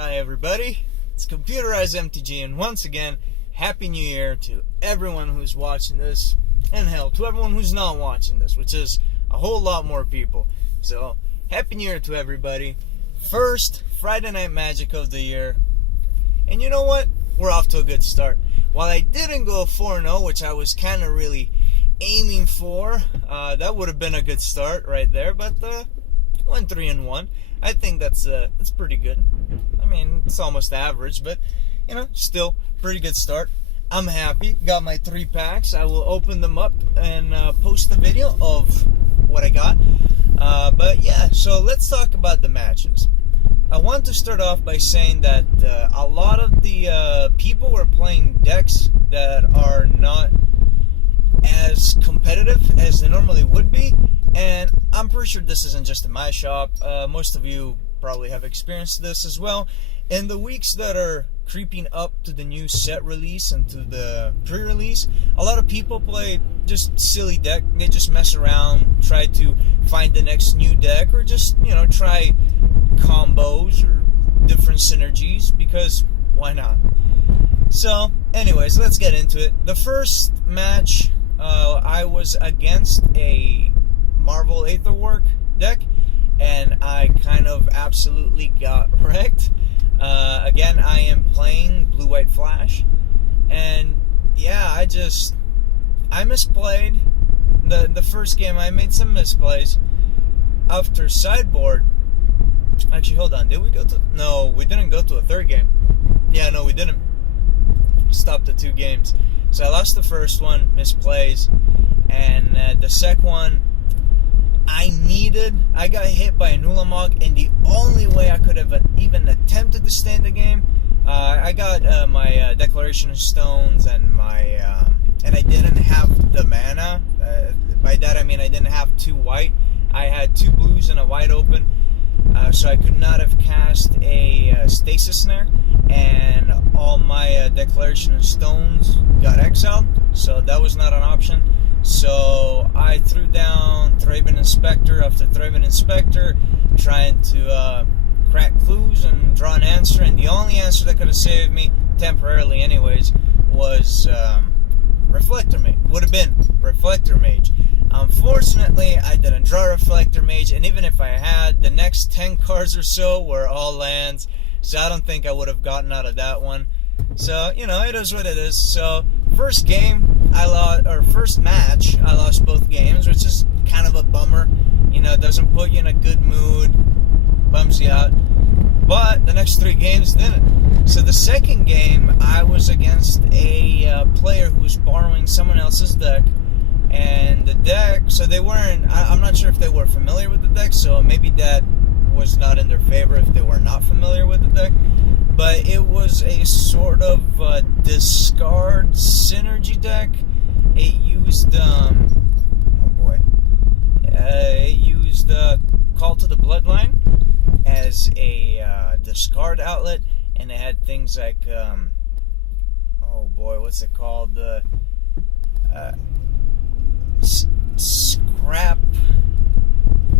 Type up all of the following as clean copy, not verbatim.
Hi everybody, it's ComputerizedMTG, and once again, Happy New Year to everyone who's watching this, and hell, to everyone who's not watching this, which is a whole lot more people. So, Happy New Year to everybody. First Friday Night Magic of the year, and you know what? We're off to a good start. While I didn't go 4-0, which I was kind of really aiming for, that would have been a good start right there, but went 3-1. I think that's pretty good. I mean, it's almost average, but you know, still pretty good start. I'm happy. Got my 3 packs. I will open them up and post the video of what I got. But yeah, so let's talk about the matches. I want to start off by saying that a lot of the people are playing decks that are not as competitive as they normally would be, and I'm pretty sure this isn't just in my shop. Most of you probably have experienced this as well. In the weeks that are creeping up to the new set release and to the pre-release, a lot of people play just silly deck. They just mess around, try to find the next new deck, or just, you know, try combos or different synergies, because why not? So anyways, let's get into it. The first match, I was against a Marvel Aetherwork deck, and I kind of absolutely got wrecked. Again, I am playing Blue-White Flash, and yeah, I misplayed. The first game I made some misplays. After sideboard, actually, hold on, did we go to, no, we didn't go to a third game. Yeah, no, we didn't. Stopped the 2 games. So I lost the first one, misplays, and the second one, I got hit by a Nulamog, and the only way I could have even attempted to stay in the game, I got my Declaration of Stones and my, and I didn't have the mana. By that I mean I didn't have 2 white. I had 2 blues and a white open, so I could not have cast a Stasis Snare, and all my Declaration of Stones got exiled, so that was not an option. So I threw down Thraben Inspector after Thraben Inspector, trying to crack clues and draw an answer, and the only answer that could have saved me, temporarily anyways, was Reflector Mage. Would have been Reflector Mage. Unfortunately, I didn't draw Reflector Mage, and even if I had, the next 10 cards or so were all lands, so I don't think I would have gotten out of that one. So, you know, it is what it is. So, first game, I lost, or first match, I lost both games, which is kind of a bummer. You know, it doesn't put you in a good mood, bums you out. But the next 3 games didn't. So the second game, I was against a player who was borrowing someone else's deck. And the deck, so they weren't, I'm not sure if they were familiar with the deck, so maybe that was not in their favor if they were not familiar with the deck. But it was a sort of discard synergy deck. It used, oh boy, it used Call to the Bloodline as a discard outlet, and it had things like, oh boy, what's it called? The scrap.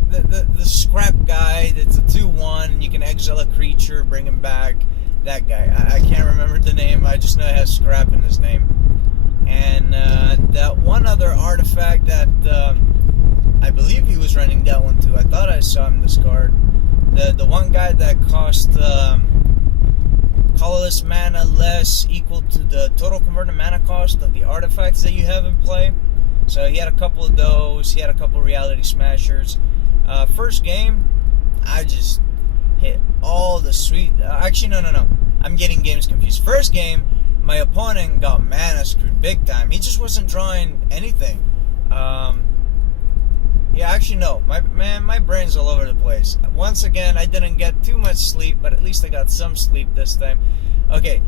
The scrap guy. That's a 2/1, and you can exile a creature, bring him back. That guy. I can't remember the name. I just know it has scrap in his name. And that one other artifact that I believe he was running that one too. I thought I saw him discard. The one guy that cost colorless mana less equal to the total converted mana cost of the artifacts that you have in play. So he had a couple of those. He had a couple of Reality Smashers. First game, I just hit all the sweet... actually, no. I'm getting games confused. First game, my opponent got mana screwed big time. He just wasn't drawing anything. Yeah, actually, no. My brain's all over the place. Once again, I didn't get too much sleep, but at least I got some sleep this time. Okay,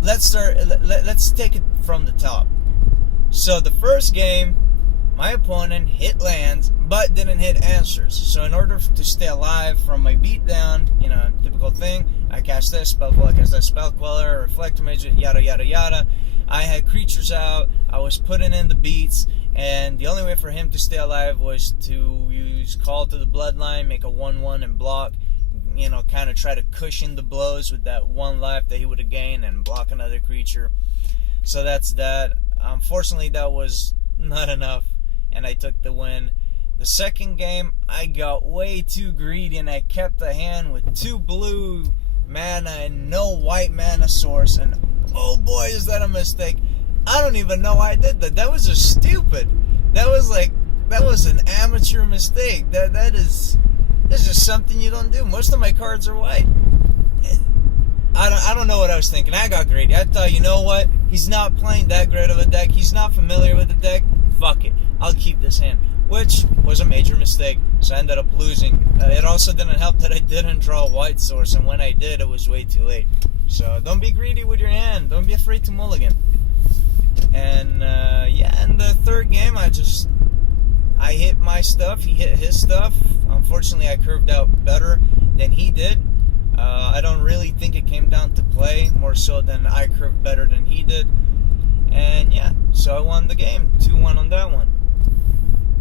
let's start. Let's take it from the top. So the first game, my opponent hit lands, but didn't hit answers. So in order to stay alive from my beatdown, you know, typical thing, I cast this Spell Queller, I cast that Spell Queller, Reflector Mage, yada yada yada. I had creatures out, I was putting in the beats, and the only way for him to stay alive was to use Call to the Bloodline, make a 1/1 and block, kind of try to cushion the blows with that 1 life that he would have gained and block another creature. So that's that. Unfortunately, that was not enough, and I took the win. The second game, I got way too greedy, and I kept a hand with 2 blue mana and no white mana source, and oh boy, is that a mistake. I don't even know why I did that. That was just stupid. That was an amateur mistake. That's just something you don't do. Most of my cards are white. I don't know what I was thinking. I got greedy. I thought, you know what? He's not playing that great of a deck. He's not familiar with the deck. Fuck it. I'll keep this hand. Which was a major mistake. So I ended up losing. It also didn't help that I didn't draw a white source. And when I did, it was way too late. So don't be greedy with your hand. Don't be afraid to mulligan. And in the third game, I hit my stuff. He hit his stuff. Unfortunately, I curved out better than he did. I don't really think it came down to play, more so than I curved better than he did. And so I won the game, 2-1 on that one.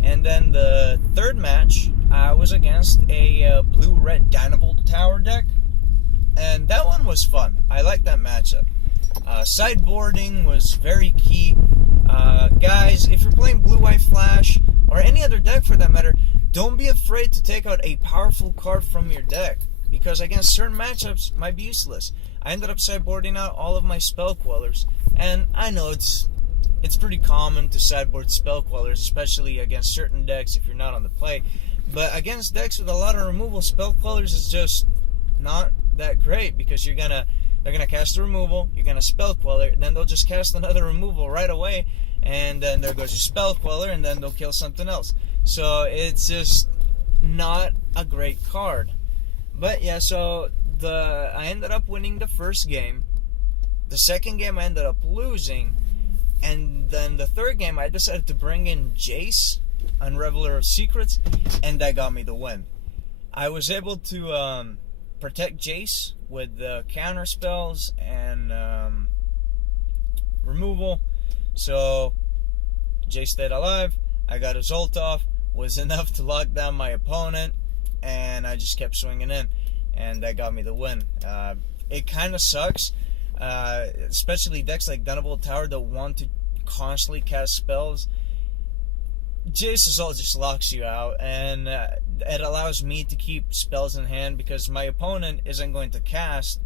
And then the third match, I was against a blue-red Dynavolt Tower deck. And that one was fun. I liked that matchup. Sideboarding was very key. Guys, if you're playing Blue-White Flash, or any other deck for that matter, don't be afraid to take out a powerful card from your deck, because against certain matchups, might be useless. I ended up sideboarding out all of my Spell Quellers, and I know it's pretty common to sideboard Spell Quellers, especially against certain decks if you're not on the play. But against decks with a lot of removal, Spell Quellers is just not that great, because they're gonna cast a removal, you're gonna Spell Queller, and then they'll just cast another removal right away, and then there goes your Spell Queller, and then they'll kill something else. So it's just not a great card. But so I ended up winning the first game. The second game I ended up losing, and then the third game I decided to bring in Jace, Unraveler of Secrets, and that got me the win. I was able to protect Jace with the counter spells and removal, so Jace stayed alive. I got his ult off, was enough to lock down my opponent, and I just kept swinging in, and that got me the win. It kind of sucks, especially decks like Dynavolt Tower that want to constantly cast spells. Jace's ult just locks you out, and it allows me to keep spells in hand, because my opponent isn't going to cast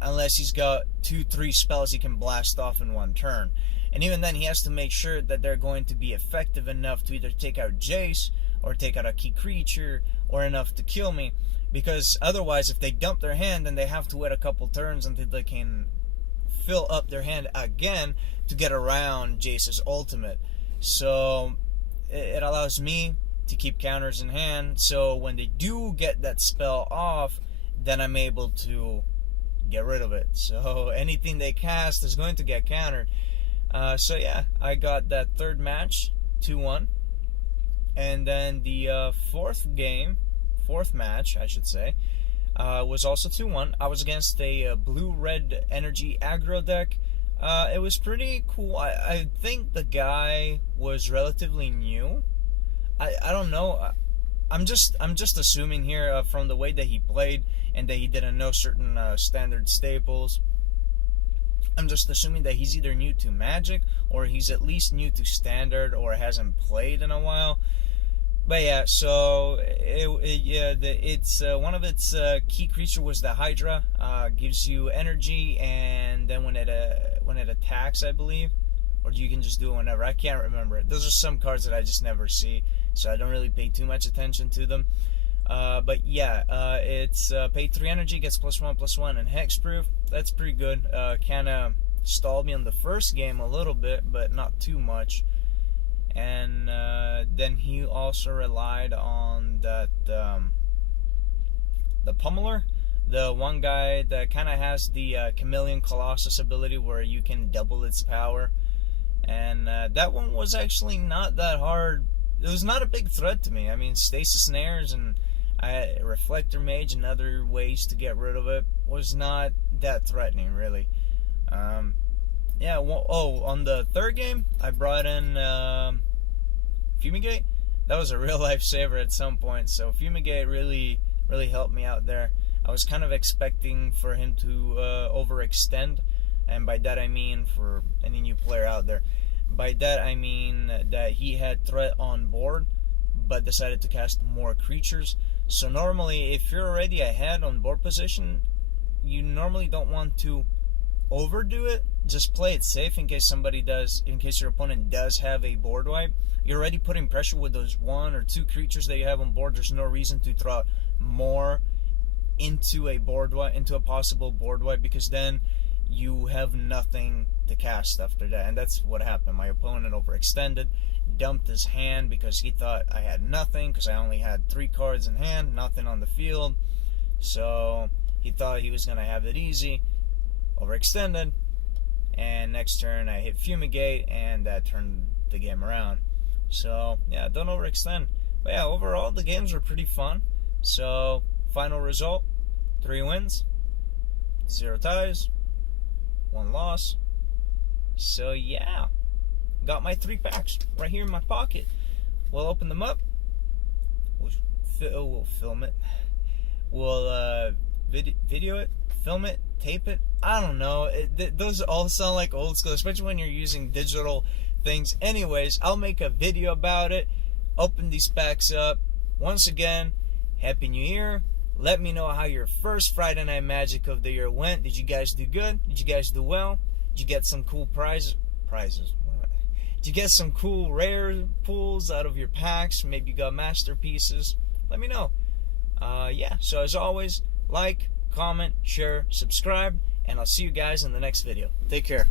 unless he's got 2-3 spells he can blast off in one turn. And even then, he has to make sure that they're going to be effective enough to either take out Jace, or take out a key creature, or enough to kill me. Because otherwise, if they dump their hand, then they have to wait a couple turns until they can fill up their hand again to get around Jace's ultimate. So it allows me to keep counters in hand, so when they do get that spell off, then I'm able to get rid of it. So anything they cast is going to get countered. I got that third match, 2-1. And then the fourth match, I should say, was also 2-1. I was against a blue-red energy aggro deck. It was pretty cool. I think the guy was relatively new. I don't know. I'm just assuming here from the way that he played and that he didn't know certain standard staples. I'm just assuming that he's either new to Magic, or he's at least new to Standard, or hasn't played in a while. But so it's one of its key creature was the Hydra. Gives you energy, and then when it attacks, I believe, or you can just do it whenever. I can't remember it. Those are some cards that I just never see, so I don't really pay too much attention to them. It's pay 3 energy, gets +1/+1, and hexproof. That's pretty good. Kind of stalled me on the first game a little bit, but not too much. And then he also relied on that the Pummeler, the one guy that kind of has the Chameleon Colossus ability where you can double its power. And that one was actually not that hard. It was not a big threat to me. I mean, Stasis Snares and Reflector Mage and other ways to get rid of it was not that threatening, really. On the third game, I brought in Fumigate. That was a real life saver at some point, so Fumigate really helped me out there. I was kind of expecting for him to overextend, and by that I mean, for any new player out there, by that I mean that he had threat on board but decided to cast more creatures. So normally, if you're already ahead on board position, you normally don't want to overdo it. Just play it safe in case your opponent does have a board wipe. You're already putting pressure with those 1 or 2 creatures that you have on board. There's no reason to throw out more into a possible board wipe, because then you have nothing to cast after that. And that's what happened. My opponent overextended, dumped his hand because he thought I had nothing, because I only had 3 cards in hand, nothing on the field. So he thought he was going to have it easy, overextended, and next turn I hit Fumigate, and that turned the game around. So yeah, don't overextend. But yeah, overall the games were pretty fun. So final result, 3 wins, 0 ties, 1 loss. So yeah, got my 3 packs right here in my pocket. We'll open them up. We'll film it. We'll video it, film it, tape it. I don't know. Those all sound like old school, especially when you're using digital things. Anyways, I'll make a video about it. Open these packs up. Once again, Happy New Year. Let me know how your first Friday Night Magic of the year went. Did you guys do good? Did you guys do well? Did you get some cool prizes? Did you get some cool rare pulls out of your packs? Maybe you got masterpieces. Let me know. Yeah, so as always, like, comment, share, subscribe, and I'll see you guys in the next video. Take care.